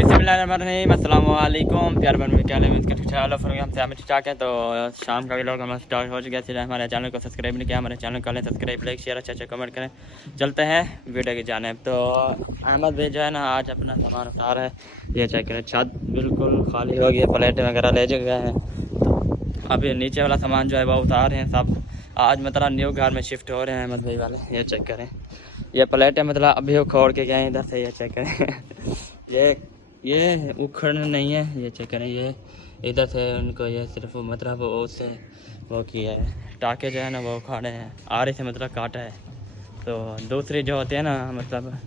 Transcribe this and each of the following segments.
बिस्मिल्लाहिर्रहमानिर्रहीम अस्सलाम वालेकुम प्यार बन में क्या हम से ठीक ठाक है। तो शाम का भी लोग हमारा स्टार्ट हो चुका है। इसलिए हमारे चैनल को सब्सक्राइब नहीं किया, हमारे चैनल को सब्सक्राइब, लाइक, शेयर, अच्छा कमेंट करें। चलते हैं वीडियो की जानिब। तो अहमद भाई जो है ना आज अपना सामान उठा रहा है। ये चेक करें, छत बिल्कुल खाली हो गई है, प्लेटें वगैरह ले गए हैं। तो अभी नीचे वाला सामान जो है वो उतार रहे हैं सब। आज मतलब न्यू घर में शिफ्ट हो रहे हैं अहमद भाई वाले। ये चेक करें, ये प्लेटें मतलब अभी वो खोल के गए इधर से। ये चेक करें ये उखड़ नहीं है। ये चेक करें, ये इधर से उनको ये सिर्फ मतलब उससे वो किया है, टाके जो है ना वो उखाड़े हैं, आरी से मतलब काटा है। तो दूसरी जो होती है ना मतलब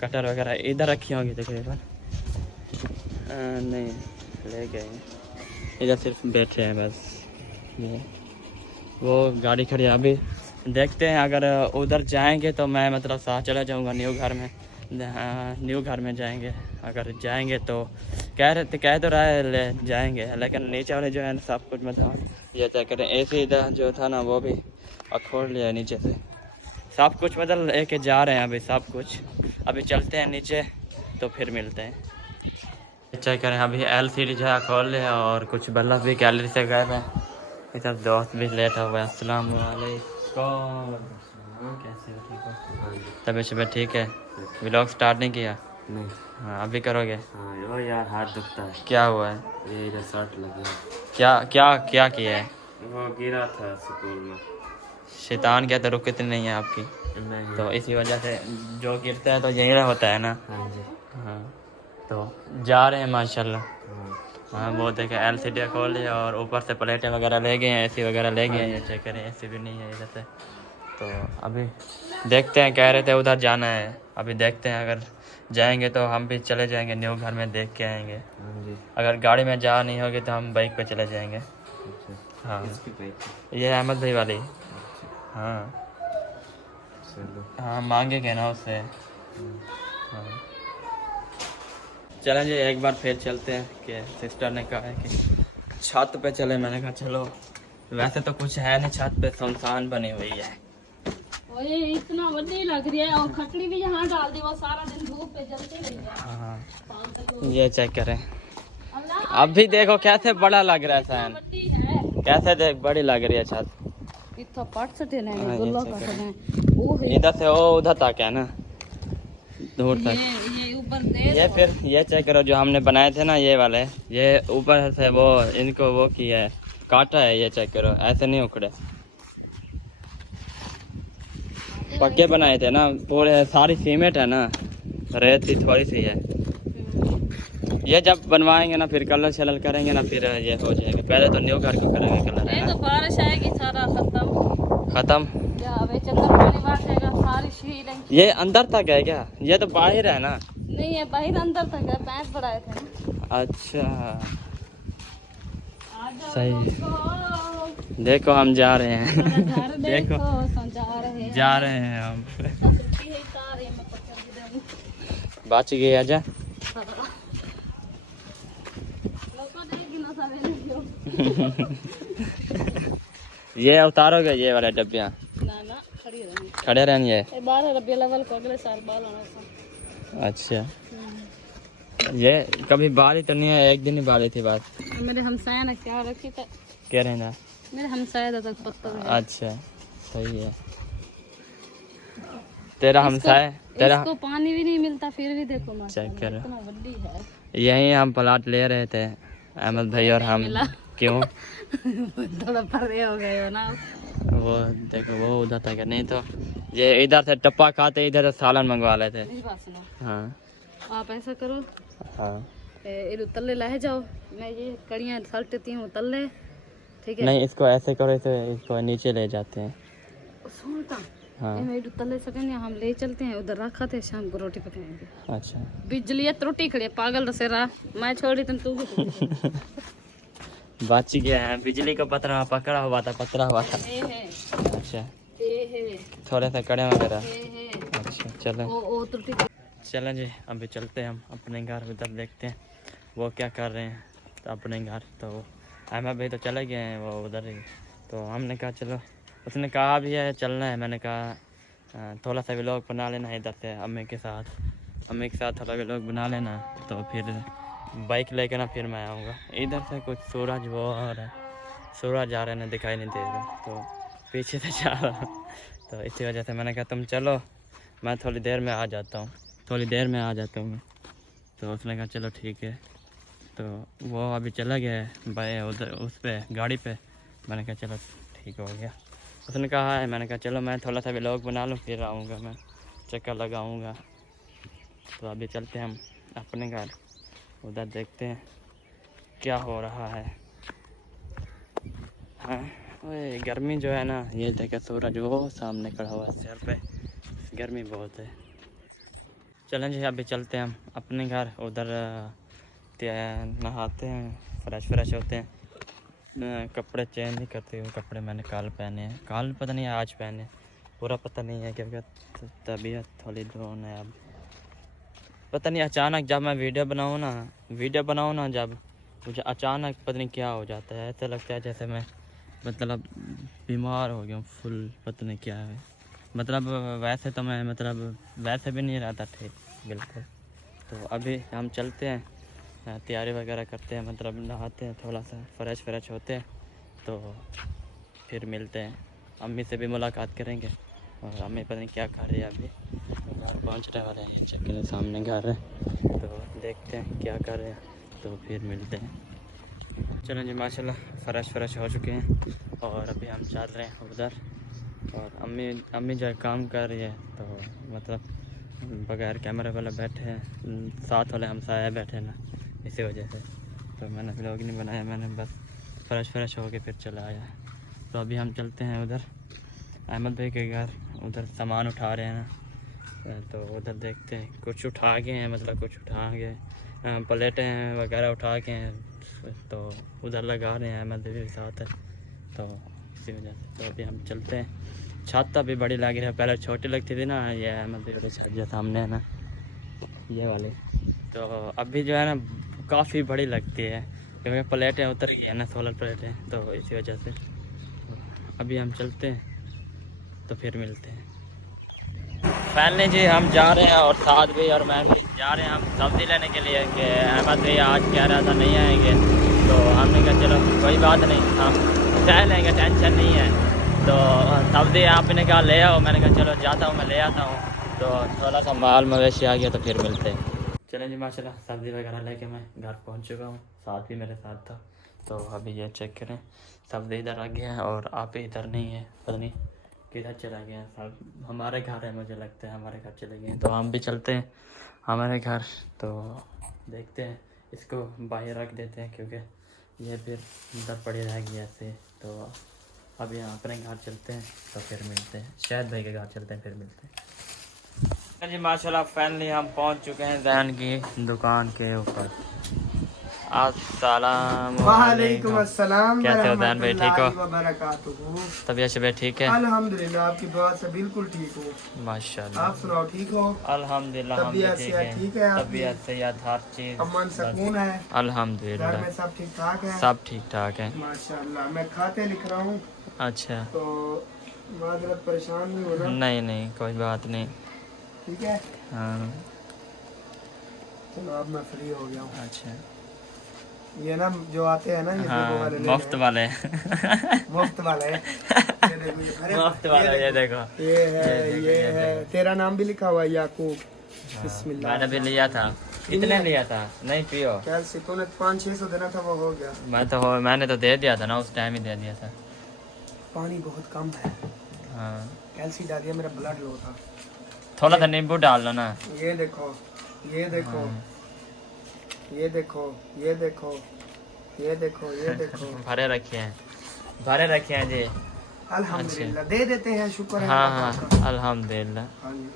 कटर वगैरह इधर रखी होंगी तकरीबन। नहीं ले गए, इधर सिर्फ बैठे हैं बस। ये वो गाड़ी खड़ी है। अभी देखते हैं, अगर उधर जाएंगे तो मैं मतलब साथ चला जाऊंगा न्यू घर में। न्यू घर में जाएंगे, अगर जाएंगे तो कह तो रहा है ले जाएंगे, लेकिन नीचे वाले जो है ना सब कुछ मतलब ये क्या करें, ऐसे इधर जो था ना वो भी खोल लिया नीचे से। सब कुछ मतलब लेके जा रहे हैं अभी सब कुछ। अभी चलते हैं नीचे तो फिर मिलते हैं। चेक करें, अभी LCD जो है खोल लिया और कुछ बल्ब भी गैलरी से गए हैं। इधर दोस्त भी लेट हो गया। अस्सलाम वालेकुम, कैसे हो, ठीक हो? तबीयत शबीयत ठीक है? व्लॉग स्टार्ट नहीं किया? नहीं। हाँ अभी करोगे? हाँ यो यार हाथ दुखता है। क्या हुआ है? ये इधर शर्ट लगी है। क्या क्या क्या किया है? वो गिरा था स्कूल में। शैतान क्या तो रुकती नहीं है आपकी, नहीं। तो इसी वजह से जो गिरता है तो यही होता है ना। हाँ जी। हाँ तो जा रहे हैं माशाल्लाह। हाँ। हाँ वो देखे LCD खोल लिया और ऊपर से प्लेटें वगैरह ले गए हैं, AC वगैरह ले गए हैं। ये चेक करें, AC भी नहीं है इधर से। तो अभी देखते हैं, कह रहे थे उधर जाना है। अभी देखते हैं, अगर जाएंगे तो हम भी चले जाएंगे न्यू घर में, देख के आएंगे। हाँ जी। अगर गाड़ी में जा नहीं होगी तो हम बाइक पे चले जाएंगे। अच्छा। हाँ इसकी बाइक। ये अहमद भाई वाली। अच्छा। हाँ चलो। हाँ मांगेंगे ना उससे। हाँ चलें जी, एक बार फिर चलते हैं कि सिस्टर ने कहा है कि छत पे चले। मैंने कहा चलो, वैसे तो कुछ है नहीं छत पे, सुनसान बनी हुई है। ओए इतना बड़ी लग रही है और खटली भी यहाँ डाल दी, वो सारा दिन धूप पे जलती रही है। हाँ ये चेक करें, अल्लाह अब भी देखो कैसे बड़ा लग रहा है फैन, बड़ी है। कैसे देख बड़ी लग रही है छत। इतना पट सटे नहीं हाँ, ये गुल्ला check का करें। सटे वो है। इधर से वो उधर तक है ना, दूर तक। ये ऊपर दे ये फिर ये चेक करो, जो हमने बनाए थे ना ये वाले, ये ऊपर से वो इनको वो किया है, काटा है। ये चेक करो, ऐसे नहीं उखड़े, पक्के बनाए थे ना पूरे। सारी सीमेंट है ना, रेत की थोड़ी सी है। ये जब बनवाएंगे ना फिर कलर शलर करेंगे ना फिर ये हो जाएगा। पहले तो न्यू घर को करेंगे कलर, है ये ना। तो बारिश आएगी सारा खत्म। या अबे चंद्र पानी बांटेगा सारी शीलें। ये अंदर तक है क्या? ये तो बाहर है ना। नहीं है बाहर अंदर तक है, पैंट बढ़ाए थे ना। अच्छा आजा सही। लोगों, देखो हम जा रहे हैं घर देखो देखो जा रहे हैं। जा रहे हैं हम छुट्टी है सारे मैं पकड़ के दूं। बच गए। आजा लोगों देगी ना सारे नहीं। ये उतारोगे ये वाले डब्बियाँ? ना ना खड़ी रहनी। खड़े रहेंगे। ये 12 रबी लेवल को अगले साल बाल आना था। अच्छा ये कभी बारी तो नहीं है, एक दिन ही बारी थी बात। मेरे हमसाया ने क्या रखी था, कह रहे हैं ना। मेरे हमसाया तक पत्ता है। अच्छा सही है। तेरा हमसाया तेरा इसको पानी भी नहीं मिलता फिर भी देखो चेक करो, इतना बड़ी है। यहीं हम प्लाट ले रहे थे अहमद भाई और हम। क्यों? थोड़ा परे हो गए हो ना। वो देखो वो उधर तक है, नहीं तो ये इधर से टप्पा खाते इधर से सालन मंगवा लेते। मेरी बात सुनो, हाँ आप ऐसा करो, हाँ इधर तल्ले ला जाओ, मैं ये कड़ियाँ सलटती हूँ तल्ले, ठीक है। नहीं इसको ऐसे करो, इसे इसको नीचे ले जाते हैं। सुनता हाँ मैं इधर तल्ले सकेंगे, हम ले चलते हैं उधर रखा थे, शाम को रोटी पकाएंगे। अच्छा बिजली है रोटी खड़ी है, पागल दसेरा मैं छोड़ी तुम तू भी बच गया है। बिजली को पतरा पकड़ा हुआ था, पतरा हुआ था। अच्छा थोड़े से कड़े वगैरह। अच्छा चलो चलें जी, अभी चलते हैं हम अपने घर। उधर देखते हैं वो क्या कर रहे हैं। तो अपने घर तो अहमद भाई तो चले गए हैं वो उधर ही। तो हमने कहा चलो, उसने कहा भी है चलना है। मैंने कहा थोड़ा सा व्लॉग बना लेना है इधर से अम्मी के साथ। अम्मी के साथ थोड़ा लोग बना लेना, तो फिर बाइक लेके ना फिर मैं आऊँगा। इधर से कुछ सूरज वो आ रहा है, सूरज आ रहा है ना, दिखाई नहीं दे रहा, तो पीछे से जा रहा, तो इसी वजह से मैंने कहा तुम चलो, मैं थोड़ी देर में आ जाता हूँ, थोड़ी देर में आ जाता हूँ मैं। तो उसने कहा चलो ठीक है, तो वो अभी चला गया है भाई उधर उस पर गाड़ी पे। मैंने कहा चलो ठीक हो गया, उसने कहा है। मैंने कहा चलो मैं थोड़ा सा व्लॉग बना लूँ, फिर आऊँगा, मैं चक्कर लगाऊँगा। तो अभी चलते हैं हम अपने घर, उधर देखते हैं क्या हो रहा है। हाँ ओए गर्मी जो है ना, ये देखे सूरज वो सामने खड़ा हुआ है सर पे, गर्मी बहुत है। चलें जी अभी चलते हैं हम अपने घर, उधर नहाते हैं, फ्रेश होते हैं, कपड़े चेंज नहीं करते हूँ। कपड़े मैंने कल पहने हैं, कल पता नहीं आज पहने, पूरा पता नहीं है, क्योंकि तबीयत थोड़ी डाउन है अब। पता नहीं अचानक जब मैं वीडियो बनाऊँ ना जब मुझे अचानक पता नहीं क्या हो जाता है, ऐसा लगता है जैसे मैं मतलब बीमार हो गया हूँ फुल, पता नहीं क्या है। मतलब वैसे तो मैं मतलब वैसे भी नहीं रहता ठीक बिल्कुल। तो अभी हम चलते हैं, तैयारी वगैरह करते हैं, मतलब नहाते हैं, थोड़ा सा फ्रेश होते हैं, तो फिर मिलते हैं। अम्मी से भी मुलाकात करेंगे, और अम्मी पता नहीं क्या कर रही है अभी, घर पहुंचने वाले हैं, ये चक्कर सामने घर है, तो देखते हैं क्या कर रहे हैं, तो फिर मिलते हैं। चलो जी माशाल्लाह फ्रेश हो चुके हैं, और अभी हम चल रहे हैं उधर। और अम्मी जो है काम कर रही है, तो मतलब बगैर कैमरे वाले बैठे हैं, साथ वाले हमसाया बैठे हैं ना, इसी वजह से तो मैंने व्लॉग नहीं बनाया, मैंने बस फ्रेश हो के फिर चला आया। तो अभी हम चलते हैं उधर अहमद भाई के घर, उधर सामान उठा रहे हैं ना, तो उधर देखते हैं। कुछ उठा के हैं, मतलब कुछ उठा के प्लेटें वगैरह उठा के हैं, तो उधर लगा रहे हैं, अहमद भाई के साथ है, तो इसी वजह से तो अभी हम चलते हैं। छत अभी बड़ी लग रही है, पहले छोटी लगती थी ना, ये अहमद भाई वाली छत जो सामने है ना, ये वाली, तो अभी जो है ना काफ़ी बड़ी लगती है, क्योंकि प्लेटें उतर गई है ना, सोलर प्लेटें, तो इसी वजह से अभी हम चलते हैं, तो फिर मिलते हैं। फाइनली जी हम जा रहे हैं, और साथ भी और मैं भी जा रहे हैं हम सब्ज़ी लेने के लिए, कि अहमद भैया आज कह रहा था नहीं आएंगे, तो हमने कहा चलो कोई बात नहीं, हम सह लेंगे, टेंशन नहीं है। तो सब्ज़ी आपने कहा ले आओ, मैंने कहा चलो जाता हूँ, मैं ले आता हूँ। तो थोड़ा सा माल मवेशी आ गया, तो फिर मिलते हैं। चलें जी माशाल्लाह सब्ज़ी वगैरह लेके मैं घर पहुँच चुका हूँ, साथ भी मेरे साथ था। तो अभी ये चेक करें, सब्ज़ी इधर आ गया है, और आप इधर नहीं है, पता नहीं किधर चला गया सब। हमारे घर है, मुझे लगता है हमारे घर चले गए, तो हम भी चलते हैं हमारे घर। तो देखते हैं, इसको बाहर रख देते हैं, क्योंकि ये फिर अंदर पड़ी रहेगी ऐसे। तो अभी हम अपने घर चलते हैं, तो फिर मिलते हैं, शायद भाई के घर चलते हैं, फिर मिलते हैं। जी माशाल्लाह फाइनली हम पहुंच चुके हैं ज़ैन की दुकान के ऊपर। अस्सलाम वालेकुम अस्सलाम। कैसे हो दैन भाई, ठीक हो? वबरकातुहू। तबीयत शबीयत ठीक है? अल्हम्दुलिल्लाह आपकी दुआ से बिल्कुल ठीक हूँ। माशाल्लाह। आप सुनाओ, ठीक हो? अल्हम्दुलिल्लाह हम भी तबीयत ठीक सेहत ठीक है हैं, आपकी? तबीयत सेहत हर चीज़ अमन सुकून है? घर अल्हम्दुलिल्लाह में सब ठीक ठाक है? सब ठीक ठाक है। माशाल्लाह। मैं खाते लिख रहा हूँ, अच्छा तो माजरत परेशान नहीं होना, नहीं कोई बात नहीं। ठीक है? हाँ चलो अब मैं फ्री हो गया हूँ। अच्छा ये ना जो आते हैं ना, ये हाँ देखो वाले मुफ्त वाले मुफ्त वाले ये देखो, ये अरे मुफ्त वाले, ये देखो ये है तेरा नाम भी लिखा हुआ है याकूब। बिस्मिल्लाह। मैंने भी लिया था। कितने लिया था? नहीं पियो, क्या से तूने 500-600 देना था, वो हो गया। मैंने तो दे दिया था ना, उस टाइम ही दे दिया था। पानी बहुत कम है, हाँ कैल्सी डाल दिया, मेरा ब्लड लो था। थोड़ा सा नींबू डाल लो ना। ये देखो, ये देखो, ये देखो, ये देखो, ये देखो, ये देखो। भरे रखे हैं जी। अल्हम्दुलिल्लाह दे देते हैं, शुक्र है हाँ अल्लाह का। हाँ अल्हम्दुलिल्लाह। हाँ जी।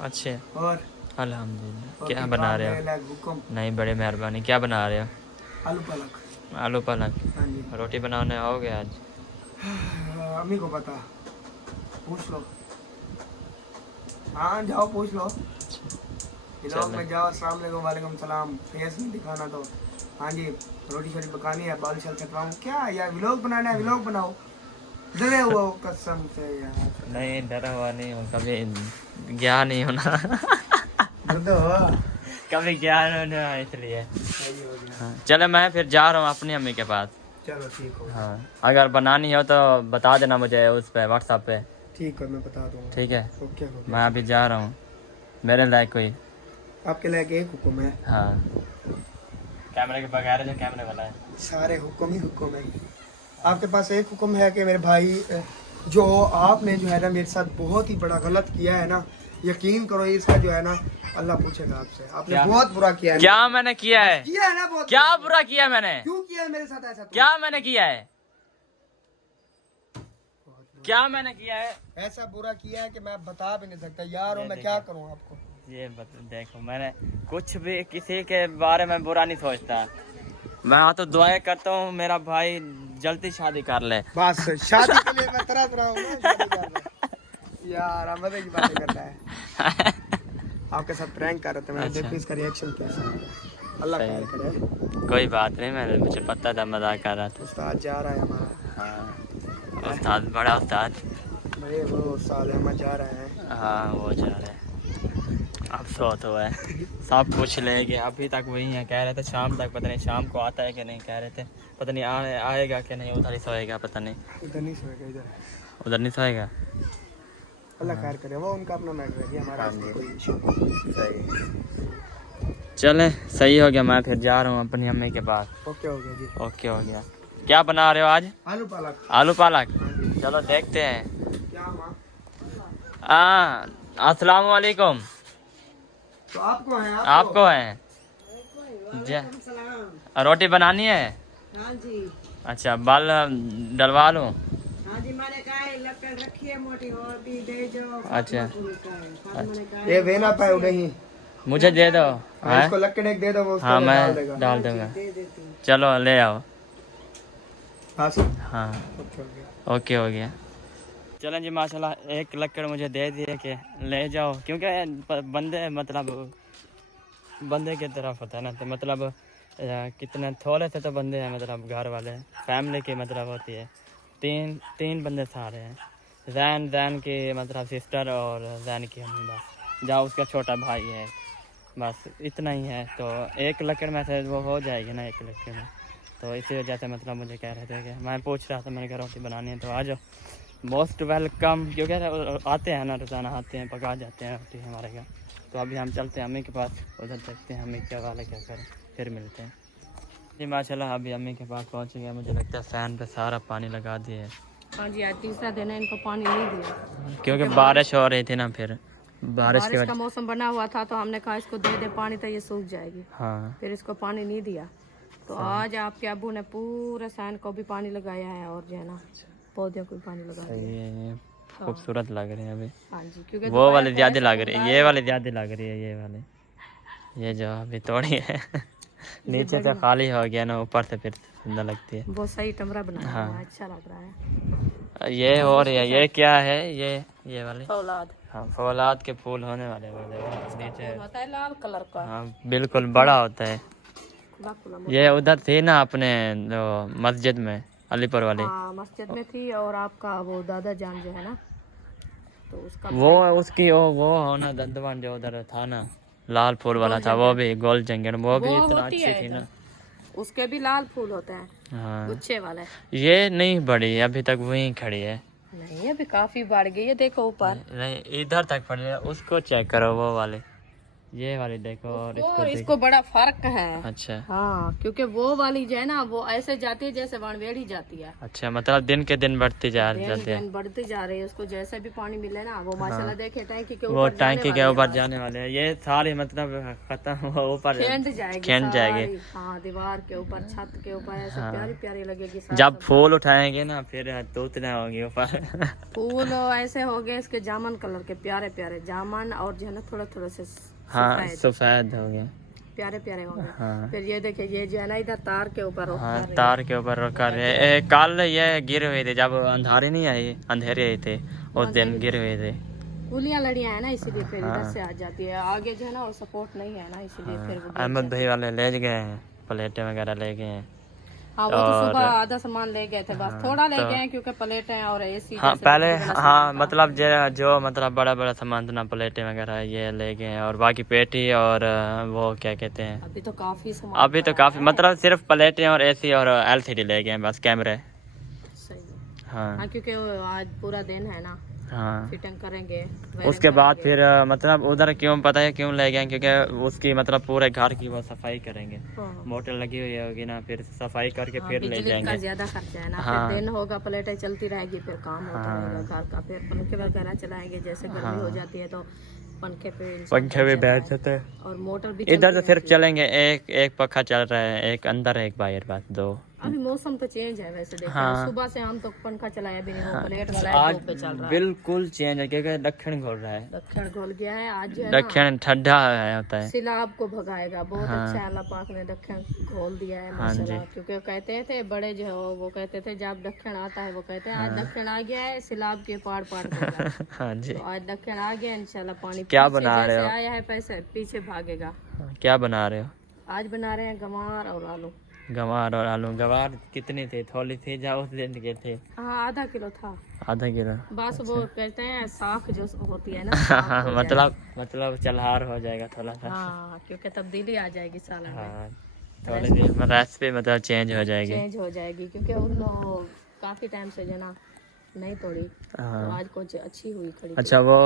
अच्छे और अल्हम्दुलिल्लाह। क्या बना रहे हो? हुक्म। नहीं बड़ी मेहरबानी। क्या बना रहे हो? आलू पालक। आलू पालक। हाँ जी। रोटी बनाने हो गया आज? अम्मी को पता, पूछ लो। हाँ जाओ पूछ लो, व्लॉग में जाओ। अस्सलाम वालेकुम। वालेकुम सलाम। फेस नहीं दिखाना तो। हाँ जी, रोटी शोटी पकानी है, बाल शल कटवाऊँ क्या यार? व्लॉग बनाना है, व्लॉग बनाओ। डरे हुआ हो कसम से यार। नहीं डरा हुआ नहीं हूँ, कभी गया नहीं हूँ ना। कर दो। कभी ज्ञान नहीं इसलिए। सही हो गया। हाँ, चलो मैं फिर जा रहा हूँ अपनी अम्मी के पास। चलो ठीक हो। हाँ, अगर बनानी हो तो बता देना मुझे उस पे व्हाट्सएप पे। ठीक है मैं बता दूंगा। ठीक है, ओके हो गया। मैं अभी जा रहा हूँ, मेरे लायक कोई। आपके लायक एक हुक्म है। हाँ, कैमरे के बगैर जो कैमरे वाला है। सारे हुक्म ही हुक्म है। आपके पास एक हुक्म है कि मेरे भाई जो आपने जो है ना मेरे साथ बहुत ही बड़ा गलत किया है ना, यकीन करो इसका जो है ना अल्लाह पूछेगा आपसे। आपने क्या? बहुत बुरा किया है। क्या मैंने किया है? किया है ना बहुत। क्या बुरा किया मैंने? क्यों किया है मेरे साथ ऐसा? क्या मैंने किया है? क्या मैंने किया है? ऐसा बुरा किया है कि मैं बता भी नहीं सकता यार। मैं क्या करूं आपको? ये देखो, मैंने कुछ भी किसी के बारे में बुरा नहीं सोचता। मैं तो दुआएं करता हूँ मेरा भाई जल्दी शादी कर ले। बस शादी के लिए मैं तरस रहा हूँ ना, शादी कर ले। यार आप मजे की बातें करता है। आपके साथ प्रैंक कर रहे थे, मैंने देखो इसका रिएक्शन कैसा है। अल्लाह खैर करे। कोई बात नहीं, मैंने मुझे पता था, मजाक कर रहा था। उस्ताद जा रहा है हमारा। हाँ, उस्ताद, बड़ा उस्ताद। अरे वो उस्ताद हम जा रहे हैं। हाँ, वो जा रहे हैं। अब सो तो है, सब कुछ ले गए, अभी तक वही है। कह रहे थे शाम तक, पता नहीं शाम को आता है कि नहीं, कह रहे थे पता नहीं आएगा कि नहीं, उधर ही सोएगा, पता नहीं। इधर नहीं सोएगा, इधर उधर नहीं सोएगा। अल्लाह खैर करे, वो उनका अपना मैटर है, हमारा कोई इशू नहीं। सही, चले सही हो गया। मैं फिर जा रहा हूँ अपनी अम्मी के पास। ओके हो गया जी। ओके हो गया। क्या बना रहे हो आज? आलू पालक। आलू पालक, चलो देखते हैं। क्या माँ? हाँ, अस्सलाम वालेकुम। तो आपको है? आपको है रोटी बनानी है? हाँ जी। अच्छा, बाल डलवा लूं? हाँ जी, मैंने कहा है लकड़ रखी है मोटी होती दे जो। अच्छा, ये वेना पाए उड़े ही मुझे दे दो। हाँ, इसको लकड़ एक दे दो, वो उसको हाँ डाल देगा। मैं डाल दूंगा। दे देती हूँ। चलो ले आओ। हाँ सर। हाँ, ओके हो गया। ओके हो गया। चलें जी, माशाल्लाह एक लकड़ मुझे दे दिए कि ले जाओ, क्योंकि बंदे मतलब बंदे की तरफ होता है ना, तो मतलब कितने थोड़े से तो बंदे हैं, मतलब घर वाले फैमिली की मतलब होती है। तीन बंदे सारे हैं, जैन की मतलब सिस्टर और जैन की हम, बस जाओ उसका छोटा भाई है, बस इतना ही है। तो एक लकड़ में से वो हो जाएगी ना, एक लकड़ में। तो इसी वजह से मतलब मुझे कह रहे थे कि मैं पूछ रहा था, मैंने कहा रोटी बनानी है तो आ जाओ, मोस्ट वेलकम। क्योंकि आते हैं ना, रोजाना आते हैं, पका जाते हैं रोटी हमारे घर। तो अभी हम चलते हैं अम्मी के पास, उधर देखते हैं अम्मी क्या वाले क्या करें, फिर मिलते हैं जी। माशाल्लाह अभी अम्मी के पास पहुँच गया। मुझे लगता है फैन पे सारा पानी लगा दिए है। हाँ जी, आज तीसरा दिन है, इनको पानी नहीं दिया क्योंकि बारिश हो रही थी ना, फिर बारिश की का वजह। मौसम बना हुआ था, तो हमने कहा इसको दे दे पानी तो ये सूख जाएगी। हाँ, फिर इसको पानी नहीं दिया। तो आज आपके अबू ने पूरे सैन को भी पानी लगाया है, और जो है ना पौधों को भी पानी लगा दिया। सही है, ये खूबसूरत लग रहे हैं अभी। हाँ जी, क्योंकि वो वाली ज्यादा लग रही है, ये वाली ज्यादा लग रही है, ये वाली, ये जो अभी तोड़ी है। नीचे से खाली हो गया ना, ऊपर से फिर सुंदर लगती है। बहुत सही टमरा बनाया हाँ। हुआ है, अच्छा लग रहा है। ये हो रही है, ये क्या है? ये वाले फौलाद हाँ, फौलाद के फूल होने वाले नीचे। होता है लाल कलर का। हाँ बिल्कुल, बड़ा होता है। खुला खुला ये उधर थी ना अपने जो मस्जिद में, अलीपुर वाली। हाँ, मस्जिद में थी। और आपका वो दादा जान जो है ना, तो उसका वो उसकी वो होना दंदवान जो उधर था ना, लाल फूल वाला था, वो भी गोल जंगल, वो भी इतना होती अच्छी है थी ना। उसके भी लाल फूल होते हैं, हाँ, गुच्छे वाले। ये नहीं बढ़ी है अभी तक, वहीं खड़ी है। नहीं, अभी काफी बढ़ गई है, देखो ऊपर। नहीं, इधर तक पड़ी है, उसको चेक करो, वो वाले, ये वाली देखो, और इसको और इसको बड़ा फर्क है। अच्छा हाँ, क्योंकि वो वाली जो है ना, वो ऐसे जाती है जैसे वानवेड़ी जाती है। अच्छा, मतलब दिन के दिन बढ़ती जाते हैं। दिन बढ़ती जा रही है, उसको जैसे भी पानी मिले ना, वो माशाल्लाह देखे टैंकी के वो ऊपर टैंकी के ऊपर जाने वाले हैं। ये सारी मतलब खत्म हुआ, ऊपर खेंड जाएगी, खेंड जाएगी। सारी। हाँ, दीवार के ऊपर, छत के ऊपर ऐसे प्यारी प्यारी लगेगी। जब फूल उठाएंगे ना, फिर तूतने होंगे ऊपर। फूल ऐसे हो गए इसके जामन कलर के, प्यारे प्यारे जामन, और जो है ना थोड़ा थोड़ा से हाँ, सफेद हो गया, प्यारे प्यारे होंगे। हाँ। फिर ये देखिए, ये जो है ना इधर तार के ऊपर हाँ, तार के ऊपर रखा रहे। कल ये गिर हुए थे, जब अंधारी नहीं आई, अंधेरे आए थे उस दिन, गिर हुए थे। कुलियां लड़ियां है ना, इसीलिए फिर इधर से आ जाती है। आगे जो है ना, और सपोर्ट नहीं है ना, इसीलिए फिर वो अहमद भाई वाले ले गए हैं, प्लेटें वगैरह ले गए हैं। हाँ, वो तो सुबह आधा सामान ले गए थे, बस थोड़ा ले गए क्योंकि प्लेटें और एसी हाँ पहले, हाँ मतलब जो मतलब बड़ा बड़ा सामान था ना, प्लेटें वगैरह ये ले गए, और बाकी पेटी और वो क्या कहते हैं, अभी तो काफी सामान अभी तो काफी मतलब सिर्फ प्लेटें और एसी और एलसीडी ले गए बस, कैमरे। सही है। हाँ हाँ, क्योंकि वो आज पूरा दिन है ना, हाँ। फिटिंग करेंगे, उसके बाद फिर मतलब उधर क्यों पता है क्यों ले गए, क्योंकि उसकी मतलब पूरे घर की वो सफाई करेंगे, मोटर लगी हुई होगी ना, फिर सफाई करके फिर ले बिजली जाएंगे। का ज्यादा खर्चा है ना, हाँ। फिर दिन होगा, प्लेटें चलती रहेगी, फिर काम होता रहेगा घर का, फिर पंखे वगैरह चलाएंगे, जैसे गर्मी हो जाती है तो पंखे पे पंखे भी बैठ जाते हैं, और मोटर भी इधर तो सिर्फ चलेंगे एक पंखा चल रहा है, एक अंदर एक बाहर, बात दो। अभी मौसम तो चेंज है वैसे देखा, हाँ। सुबह से हम तो पंखा चलाया भी नहीं, वो प्लेट वाला आज है, पे चल रहा है। बिल्कुल चेंज है क्योंकि दक्षिण खोल रहा है, दक्षिण घुल गया है आज जो है ना, दक्षिण ठंडा होता है। सिलाब को भगाएगा, बहुत अच्छा है, अल्लाह पाक ने दक्षिण खोल दिया है माशाल्लाह, क्योंकि कहते थे बड़े जो है वो कहते थे जब दक्षिण आता है, वो कहते हैं आज दक्षिण आ गया है, सिलाब के पार देगा। हाँ जी। तो आज दक्षिण आ गया इंशाल्लाह, पानी क्या पीछे बना रहे जैसे हो? आया है पैसे पीछे भागेगा। क्या बना रहे हो? आज बना रहे हैं गंवार और आलू। गवार और आलू। गवार कितनी थी? थोड़ी थी या उस दिन के थे? हाँ, आधा किलो था। आधा किलो। बस वो कहते हैं साख जो होती है ना, साख हो मतलब चलहार हो जाएगा थोड़ा जाए। सा। हाँ, क्योंकि तब्दीली आ जाएगी सालन में, हाँ थोड़ी सी रेसिपी मतलब चेंज हो जाएगी। चेंज हो जाएगी, क्योंकि उन लोग काफी टाइम से जो ना नहीं तोड़ी, तो आज कुछ अच्छी हुई खड़ी। अच्छा, वो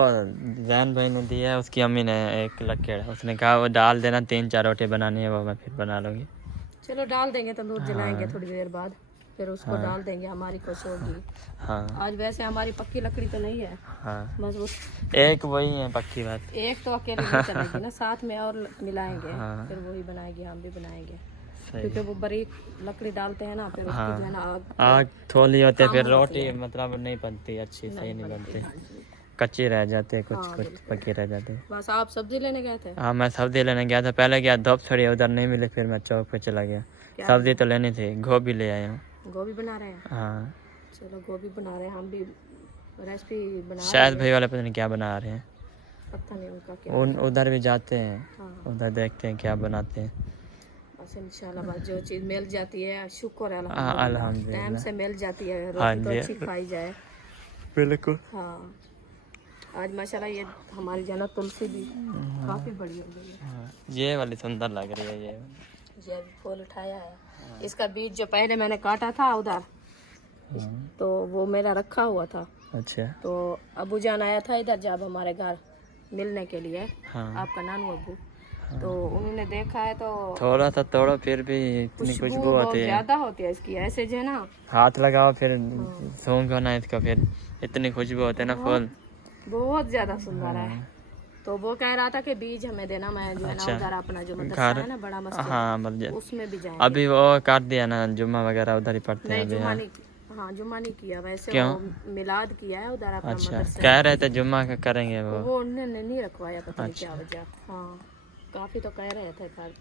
जैन भाई ने दिया है, उसकी अम्मी ने एक लक्कड़, उसने कहा वो डाल देना, 3-4 रोटी बनानी है, वो मैं फिर बना लूँगी। चलो डाल देंगे, तंदूर जलाएंगे थोड़ी देर बाद, फिर उसको डाल देंगे, हमारी खुश होगी। हाँ आज वैसे हमारी पक्की लकड़ी तो नहीं है, हाँ, बस वो एक वही है पक्की बात। एक तो अकेले नहीं चलेगी ना, साथ में और मिलाएंगे, फिर वही बनाएंगे, हम भी बनाएंगे, क्योंकि वो बारीक लकड़ी डालते हैं ना, फिर उसको जो है ना आग थोड़ी होती है, फिर रोटी मतलब नहीं बनती अच्छी, सही नहीं बनती, कच्ची रह जाते हैं, कुछ पक्की रह जाते हैं। बस आप सब्जी लेने गए थे? हाँ मैं सब्जी लेने गया था, पहले गया धूप छड़ी, उधर नहीं मिले, फिर मैं चौक पे चला गया, सब्जी तो लेनी थी, गोभी ले आया हूँ। गोभी बना रहे हैं? हाँ चलो गोभी बना रहे हैं, हम भी रेसिपी बना शायद भाई वाले पता नहीं क्या बना रहे हैं, पता नहीं उनका क्या। उधर भी जाते हैं, उधर देखते हैं क्या बनाते हैं। बस इंशाल्लाह बस जो चीज़ मिल जाती है शुक्र है अल्हम्दुलिल्लाह, टाइम से मिल जाती है, हाँ रोटी तो जी। अच्छी खाई जाए। बिल्कुल। हाँ, आज माशाल्लाह ये हमारी जना तुलसी भी काफी बड़ी हो गई है। हाँ, ये वाली सुंदर लग रही है ये अभी फूल उठाया है, इसका बीज जो पहले मैंने काटा था उधर, तो वो मेरा रखा हुआ था। अच्छा। तो अबू जान आया था इधर जब हमारे घर मिलने के लिए, आपका नानू अबू, तो उन्होंने देखा है तो थोड़ा सा तोड़ो, फिर भी इतनी खुशबू बहुत होती है, ज्यादा होती है इसकी, ऐसे जो है ना हाथ लगाओ फिर सूंघो ना इसका, फिर इतनी खुशबू होती है ना फूल, बहुत ज्यादा सुंदर है। तो वो कह रहा था कि बीज हमें देना, मैं जो है ना उधर अपना जो मदरसा है ना बड़ा मस्जिद, हाँ मतलब उसमें भी जाएंगे। अभी वो काट दिया ना, जुम्मा वगैरह उधर ही पढ़ते हैं नहीं, अभी। जुम्मा हाँ नहीं, हाँ जुम्मा नहीं किया, वैसे क्यों? वो मिलाद किया है उधर अपना अच्छा, मदरसा। कह रहे थे जुम्मा का करेंगे वो उन्होंने नहीं रखवाया, पता नहीं क्या वजह। हाँ, काफी तो कह रहे थे पर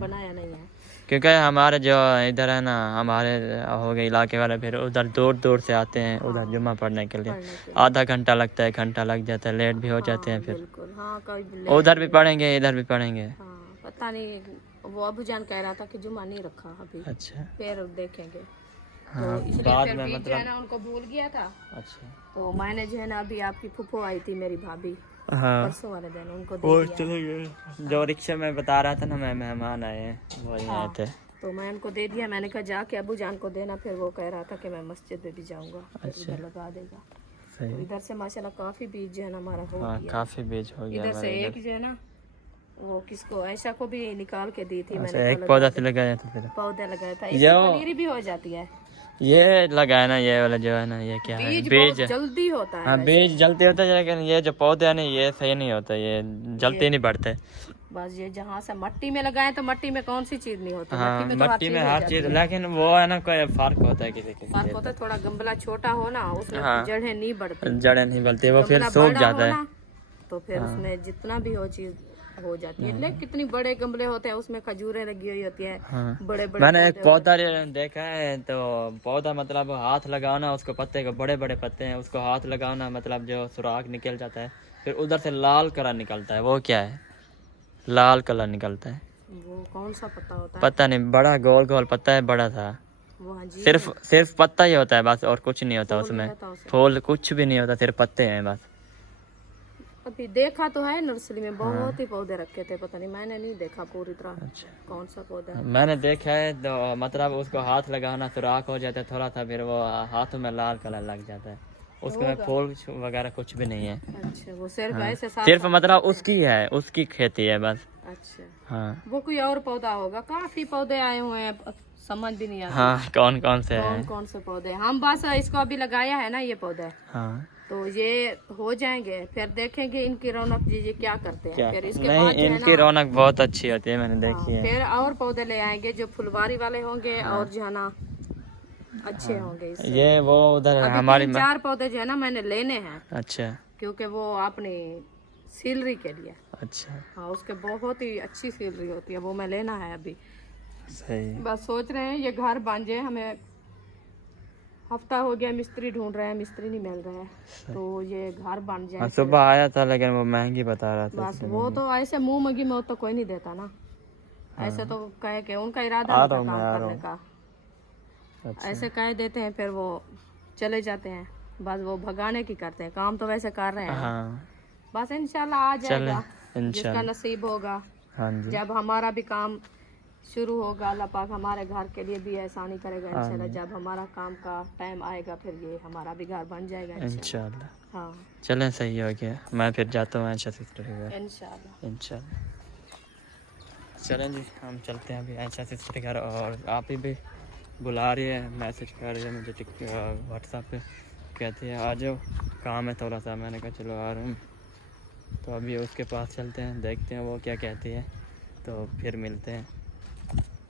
बनाया नहीं है, क्योंकि हमारे जो इधर है ना, हमारे हो गए इलाके वाले, फिर उधर दूर दूर से आते हैं उधर जुम्मा पढ़ने के लिए, आधा घंटा लगता है, घंटा लग जाता है, लेट भी हो जाते हैं, फिर बिल्कुल। हाँ, कभी उधर भी पढ़ेंगे इधर भी पढ़ेंगे। हाँ, पता नहीं, वो अबू जान कह रहा था कि जुम्मा नहीं रखा अभी, अच्छा फिर देखेंगे। हाँ, तो इसलिए बाद फिर में बीज जो है मतलब ना उनको भूल गया था, अच्छा तो मैंने जो है ना अभी आपकी फूफो आई थी मेरी भाभी हाँ, परसों वाले दिन, उनको वो दे दिया। चले गए जो रिक्शा में बता रहा था ना, मैं मेहमान आए हैं वो ही आए थे, तो मैं उनको दे दिया, मैंने कहा जाके अबू जान को देना, फिर वो कह रहा था कि मैं मस्जिद में भी जाऊंगा, इधर लगा देगा। सही। तो इधर से माशाल्लाह काफी बीज जो है ना हमारा हो हाँ गया। काफी बीज हो गया इधर से हमारे एक जो है ना वो किसको ऐसा को भी निकाल के दी थी अच्छा, मैंने, एक पौधा से लगाया था फिर पौधा लगाया था, इसकी पनीरी भी हो जाती है। ये लगाया ना, ये वाला जो है ना, ये क्या है, बीज बीज बहुत जल्दी होता है। हाँ बीज जल्दी होता है, लेकिन ये जो पौधे है ना, ये सही नहीं होता, ये जल्दी नहीं बढ़ते। बस ये जहाँ से मट्टी में लगाए तो मट्टी में कौन सी चीज नहीं होती, हाँ मट्टी में तो मट्टी में हर चीज, लेकिन वो है ना कोई फर्क होता है किसी किसी फर्क होता है, थोड़ा गमला छोटा हो ना उसमें जड़ें नहीं बढ़ती, जड़ें नहीं बढ़ती, वो फिर गमला सूख बड़ा जाता हो है। ना, तो फिर उसमें जितना भी हो चीज हो जाती है। लेकिन कितनी बड़े गमले होते हैं, उसमें खजूरें लगी हुई होती है, बड़े बड़े। मैंने एक पौधा देखा है, तो पौधा मतलब हाथ लगाओ ना, उसको पत्ते को, बड़े बड़े पत्ते हैं, उसको हाथ लगाओ ना, मतलब जो सुराख निकल जाता है, फिर उधर से लाल कलर निकलता है, वो क्या है, लाल कलर निकलता है, वो कौन सा पत्ता होता है? पता नहीं, बड़ा गोल गोल पत्ता है, बड़ा था, वो हाँ जी सिर्फ पत्ता ही होता है बस, और कुछ नहीं होता फूल उसमें, रहता उसमें। फूल कुछ भी नहीं होता, सिर्फ पत्ते हैं बस। अभी देखा तो है नर्सरी में बहुत ही पौधे रखे थे, पता नहीं मैंने नहीं देखा पूरी तरह अच्छा, कौन सा पौधा है। मैंने देखा है तो मतलब उसको हाथ लगाना सुराख हो जाता है थोड़ा सा, फिर वो हाथों में लाल कलर लग जाता है, उसमें फूल वगैरह कुछ भी नहीं है। अच्छा वो सिर्फ हाँ, ऐसे साफ सिर्फ साफ मतलब करते हैं। उसकी है, उसकी खेती है बस। अच्छा हाँ वो कोई और पौधा होगा, काफी पौधे आए हुए हैं, समझ भी नहीं आता हाँ, कौन कौन से कौन हैं। कौन से पौधे। हम बस इसको अभी लगाया है ना ये पौधे, हाँ तो ये हो जाएंगे, फिर देखेंगे इनकी रौनक जी क्या करते हैं। क्या, फिर इसके नहीं बाद जो है इनकी ना, रौनक बहुत अच्छी होती है, मैंने हाँ, देखी है। फिर और पौधे ले आएंगे जो फुलवारी वाले होंगे और जो है ना अच्छे होंगे इससे। ये वो उधर अभी हमारी 3-4 पौधे जो है ना मैंने लेने हैं, अच्छा क्योंकि वो अपनी सीलरी के लिए। अच्छा, हाँ उसके बहुत ही अच्छी सीलरी होती है, वो मैं लेना है अभी। सही। बस सोच रहे हैं ये घर बन जाए, हमें हफ्ता हो गया मिस्त्री ढूंढ रहे हैं, मिस्त्री नहीं मिल रहे हैं, तो ये घर बन जाए। हाँ, सुबह आया था लेकिन वो महंगी बता रहा था। बस वो तो ऐसे मुंह मगी में तो कोई नहीं देता ना, ऐसे तो कह के उनका इरादा आ नहीं रहा था हूँ मैं, काम आ रहा करने का, अच्छा, ऐसे कह देते हैं फिर वो चले जाते हैं, बस वो भगाने की करते हैं, काम तो वैसे कर रहे हैं। हाँ बस इंशाल्लाह आ जाएगा जिसका इंशाल्लाह, नसीब होगा। हाँ जी, जब हमारा भी काम शुरू होगा, अल्लाह पाक हमारे घर के लिए भी आसानी करेगा इंशाल्लाह। जब हमारा काम का टाइम आएगा फिर ये हमारा भी घर बन जाएगा इंशाल्लाह। इंशाल्लाह। हाँ चलें, सही हो गया, मैं फिर जाता हूँ अच्छा सिस्टर के घर इंशाल्लाह। इंशाल्लाह। चलें जी, हम चलते हैं अभी अच्छा सिस्टर के घर, और आप ही भी बुला रही है, मैसेज कर रही है मुझे व्हाट्सएप पे, कहती है आ जाओ, काम है थोड़ा सा। मैंने कहा चलो आ रहा हूँ, तो अभी उसके पास चलते हैं, देखते हैं वो क्या कहती है, तो फिर मिलते हैं।